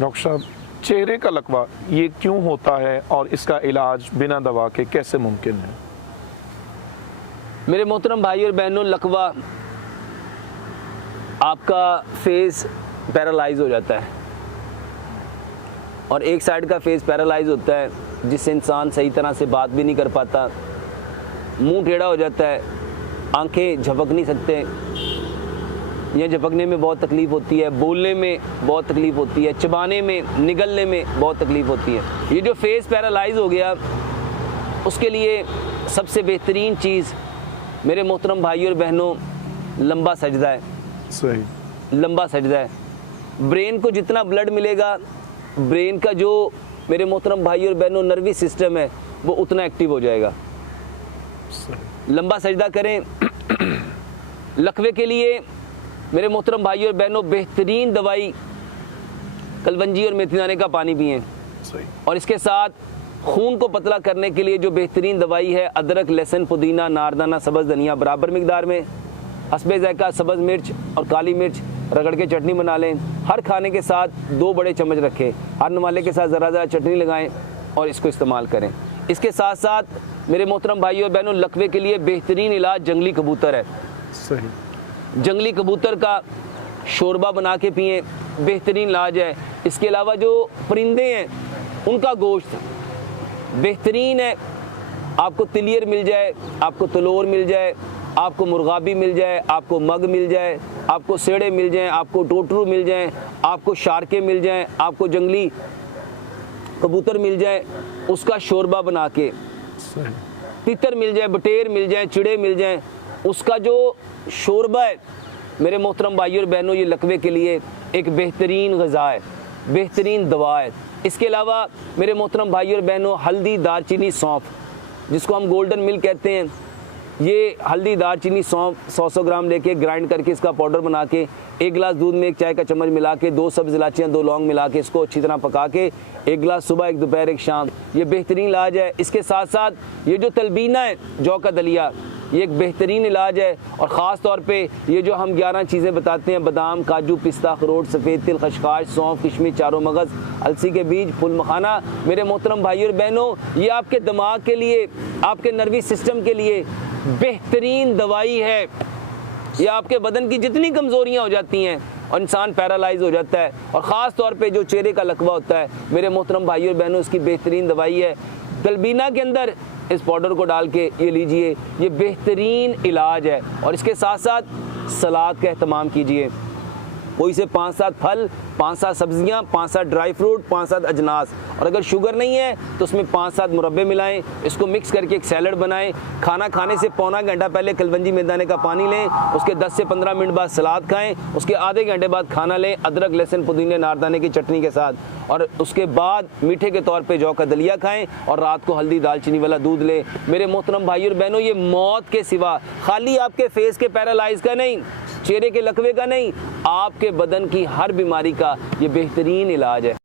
Doctor साहब, चेहरे का लकवा ये क्यों होता है और इसका इलाज बिना दवा के कैसे मुमकिन है? मेरे मोहतरम भाई और बहनों, लकवा आपका फेस पैरालाइज हो जाता है और एक साइड का फेस पैरालाइज होता है जिससे इंसान सही तरह से बात भी नहीं कर पाता, मुंह टेढ़ा हो जाता है, आंखें झपक नहीं सकते या झपकने में बहुत तकलीफ़ होती है, बोलने में बहुत तकलीफ़ होती है, चबाने में, निगलने में बहुत तकलीफ़ होती है। ये जो फेस पैरालाइज हो गया, उसके लिए सबसे बेहतरीन चीज़ मेरे मोहतरम भाई और बहनों लंबा सजदा है। सही, लंबा सजदा है। ब्रेन को जितना ब्लड मिलेगा, ब्रेन का जो मेरे मोहतरम भाई और बहनों नर्वी सिस्टम है वो उतना एक्टिव हो जाएगा। लंबा सजदा करें। लकवे के लिए मेरे मोहतरम भाई और बहनों बेहतरीन दवाई कलवंजी और मेथी दाने का पानी पिएं। और इसके साथ खून को पतला करने के लिए जो बेहतरीन दवाई है, अदरक, लहसुन, पुदीना, नारदाना, सब्ज़ धनिया बराबर मिकदार में, हस्बे ज़ायका सब्ज़ मिर्च और काली मिर्च रगड़ के चटनी बना लें। हर खाने के साथ 2 बड़े चम्मच रखें, हर नवाले के साथ ज़रा ज़रा चटनी लगाएं और इसको इस्तेमाल करें। इसके साथ साथ मेरे मोहतरम भाई और बहनों लकवे के लिए बेहतरीन इलाज जंगली कबूतर है। सही, जंगली कबूतर का शोरबा बना के पिएं, बेहतरीन इलाज है। इसके अलावा जो परिंदे हैं उनका गोश्त बेहतरीन है। आपको तिलियर मिल जाए, आपको तलोर मिल जाए, आपको मुर्गाबी मिल जाए, आपको मग मिल जाए, आपको सेड़े मिल जाएं, आपको टोटरू मिल जाएं, आपको शार्के मिल जाएं, आपको जंगली कबूतर मिल जाए, उसका शोरबा बना के, तितर मिल जाए, बटेर मिल जाए, चिड़े मिल जाएं, उसका जो शोरबा है मेरे मोहतरम भाई और बहनों ये लकवे के लिए एक बेहतरीन ग़िज़ा है, बेहतरीन दवा है। इसके अलावा मेरे मोहतरम भाई और बहनों हल्दी, दालचीनी, सौंफ, जिसको हम गोल्डन मिल्क कहते हैं, ये हल्दी, दालचीनी, सौंफ 100 ग्राम लेके ग्राइंड करके इसका पाउडर बना के 1 गिलास दूध में 1 चाय का चम्मच मिला के 2 सब्ज़ इलायचियाँ, 2 लौंग मिला के इसको अच्छी तरह पका के 1 गिलास सुबह, 1 दोपहर, 1 शाम, ये बेहतरीन इलाज है। इसके साथ साथ ये जो तलबीना है, जौ का दलिया, ये एक बेहतरीन इलाज है। और ख़ास तौर पे ये जो हम 11 चीज़ें बताते हैं, बादाम, काजू, पिस्ता, अखरोट, सफ़ेद तिल, खशखाश, सौंफ, किशमिश, चारों मगज़, अलसी के बीज, फूल मखाना, मेरे मोहतरम भाई और बहनों ये आपके दिमाग के लिए, आपके नर्वी सिस्टम के लिए बेहतरीन दवाई है। ये आपके बदन की जितनी कमज़ोरियाँ हो जाती हैं और इंसान पैरालाइज हो जाता है, और ख़ास तौर पे जो चेहरे का लकवा होता है, मेरे मोहतरम भाई और बहनों इसकी बेहतरीन दवाई है। तलबीना के अंदर इस पाउडर को डाल के ये लीजिए, ये बेहतरीन इलाज है। और इसके साथ साथ सलाद का एहतमाम कीजिए। कोई से 5-7 फल, 5-7 सब्जियां, 5-7 ड्राई फ्रूट, 5-7 अजनास, और अगर शुगर नहीं है तो उसमें 5-7 मुरब्बे मिलाएं, इसको मिक्स करके एक सैलड बनाएं। खाना खाने से पौना घंटा पहले कलवंजी मेदाने का पानी लें, उसके 10 से 15 मिनट बाद सलाद खाएं, उसके आधे घंटे बाद खाना लें अदरक, लहसुन, पुदीने, नारदाने की चटनी के साथ, और उसके बाद मीठे के तौर पे जौ का दलिया खाएं और रात को हल्दी, दालचीनी वाला दूध लें। मेरे मोहतरम भाई और बहनों ये मौत के सिवा, खाली आपके फेस के पैरालाइज का नहीं, चेहरे के लकवे का नहीं, आपके बदन की हर बीमारी का ये बेहतरीन इलाज है।